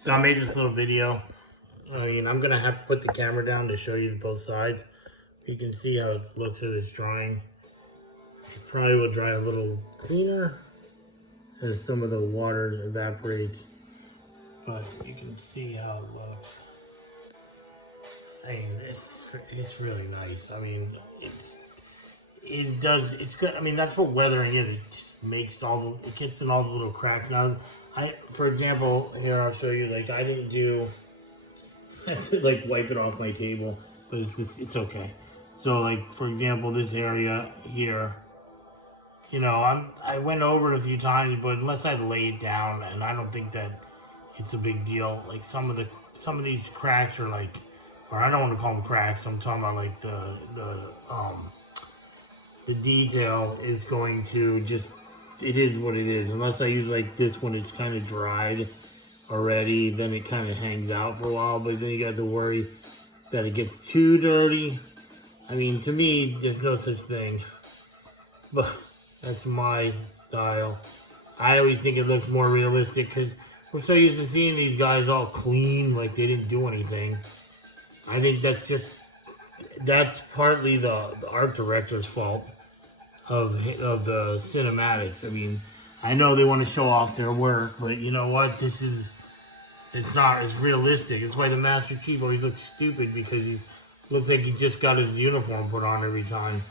So I made this little video. I'm gonna have to put the camera down to show you both sides. You can see how it looks as it's drying. It probably will dry a little cleaner as some of the water evaporates. But you can see how it looks. I mean, it's really nice. I mean, it's good. I mean, that's what weathering is. It just makes it gets in all the little cracks. Now, for example, here I'll show you. Like, I didn't do. I have to like wipe it off my table, but it's okay. So, like, for example, this area here. I went over it a few times, but unless I lay it down, and I don't think that it's a big deal. Like some of these cracks are like, or I don't want to call them cracks. I'm talking about like the detail is going to just, it is what it is. Unless I use like this when it's kind of dried already, then it kind of hangs out for a while. But then you got to worry that it gets too dirty. I mean, to me, there's no such thing. But that's my style. I always think it looks more realistic because we're so used to seeing these guys all clean, like they didn't do anything. I think that's partly the art director's fault of the cinematics. I mean, I know they want to show off their work, but you know what? It's realistic. It's why the Master Chief always looks stupid, because he looks like he just got his uniform put on every time.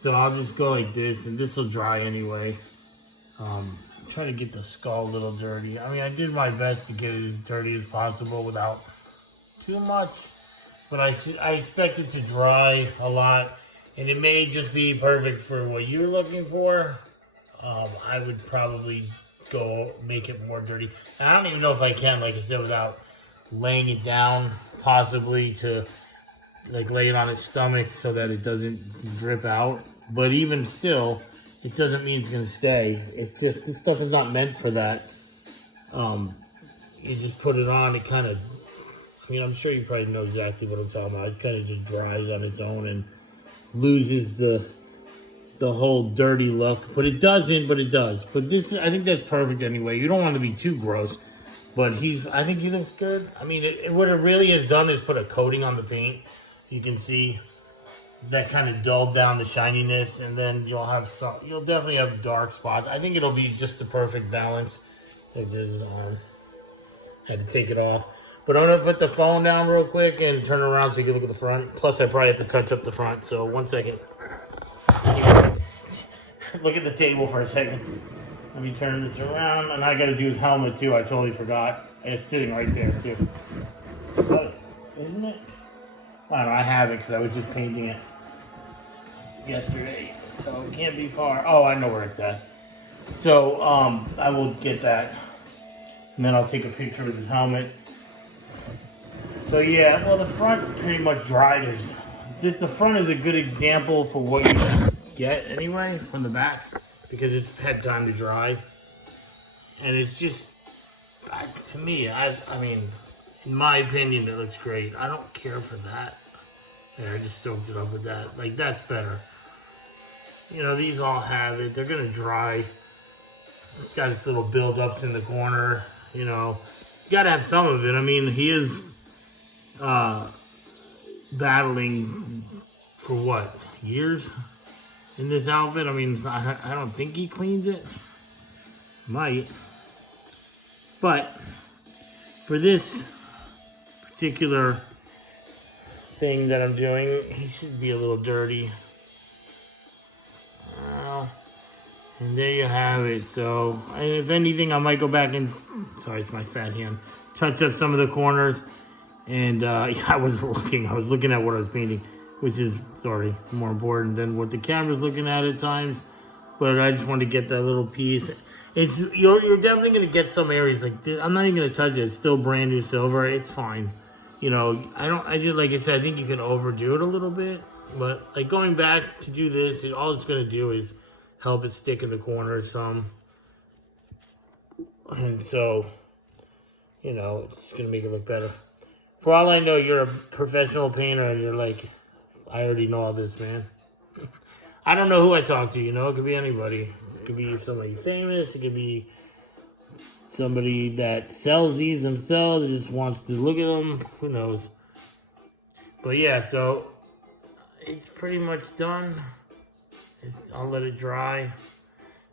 So I'll just go like this, and this will dry anyway. Try to get the skull a little dirty. I mean, I did my best to get it as dirty as possible without too much. But I expect it to dry a lot, and it may just be perfect for what you're looking for. I would probably go make it more dirty. And I don't even know if I can, like I said, without laying it down, possibly to like lay it on its stomach so that it doesn't drip out. But even still, it doesn't mean it's gonna stay. It's just, this stuff is not meant for that. You just put it on, it kind of, I mean, I'm sure you probably know exactly what I'm talking about. It kind of just dries on its own and loses the whole dirty look. But it doesn't, but it does. But this, I think that's perfect anyway. You don't want to be too gross. But I think he looks good. I mean, what it really has done is put a coating on the paint. You can see that kind of dulled down the shininess, and then you'll definitely have dark spots. I think it'll be just the perfect balance. Like there's an arm. Had to take it off. But I'm going to put the phone down real quick and turn around so you can look at the front. Plus, I probably have to touch up the front. So, 1 second. Look at the table for a second. Let me turn this around. And I got to do his helmet, too. I totally forgot. It's sitting right there, too. Isn't it? I don't know. I have it because I was just painting it yesterday. So, it can't be far. Oh, I know where it's at. So, I will get that. And then I'll take a picture of his helmet. So yeah, well, the front pretty much dried. The front is a good example for what you should get anyway from the back, because it's had time to dry. And it's just, to me, I mean, in my opinion, it looks great. I don't care for that. There, I just soaked it up with that. Like, that's better. You know, these all have it. They're going to dry. It's got its little build-ups in the corner, you know. You got to have some of it. I mean, he is battling for what, years in this outfit. I mean, I don't think he cleans it. Might. But for this particular thing that I'm doing, he should be a little dirty. And there you have it. So, if anything, I might go back and, sorry, it's my fat hand, touch up some of the corners. And I was looking at what I was painting, which is, more important than what the camera's looking at times. But I just wanted to get that little piece. You're definitely gonna get some areas like this. I'm not even gonna touch it. It's still brand new silver. It's fine. You know, like I said, I think you can overdo it a little bit. But like going back to do this, all it's gonna do is help it stick in the corners some. And so, you know, it's gonna make it look better. For all I know, you're a professional painter and you're like, I already know all this, man. I don't know who I talk to, you know? It could be anybody. It could be somebody famous. It could be somebody that sells these themselves and just wants to look at them. Who knows? But yeah, so it's pretty much done. I'll let it dry.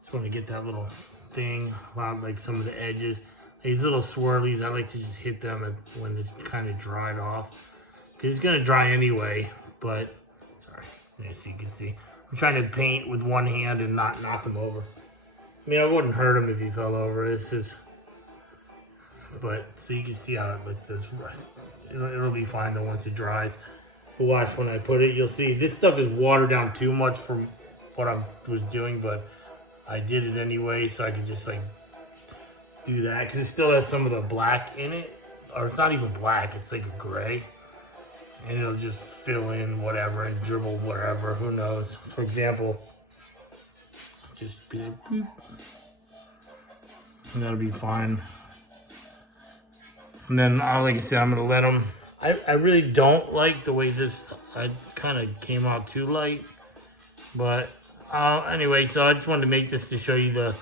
Just want to get that little thing around like some of the edges. These little swirlies, I like to just hit them when it's kind of dried off. Because it's going to dry anyway, but, sorry, as you can see. I'm trying to paint with one hand and not knock him over. I mean, I wouldn't hurt him if he fell over. But, so you can see how it looks. It'll be fine though once it dries. But watch when I put it, you'll see this stuff is watered down too much from what I was doing, but I did it anyway so I could just like do that because it still has some of the black in it, or it's not even black, it's like a gray, and it'll just fill in whatever and dribble wherever, who knows. For example, just be like boop, and that'll be fine. And then like I said, I'm gonna let them. I really don't like the way this kind of came out too light, but anyway, so I just wanted to make this to show you the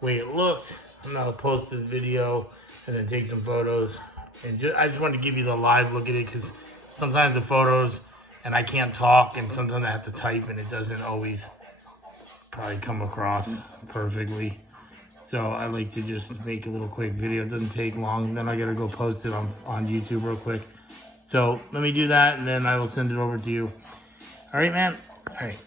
way it looked. And I'll post this video and then take some photos. And I just wanted to give you the live look at it because sometimes the photos and I can't talk and sometimes I have to type and it doesn't always probably come across perfectly. So I like to just make a little quick video. It doesn't take long. Then I gotta go post it on YouTube real quick. So let me do that and then I will send it over to you. All right, man? All right.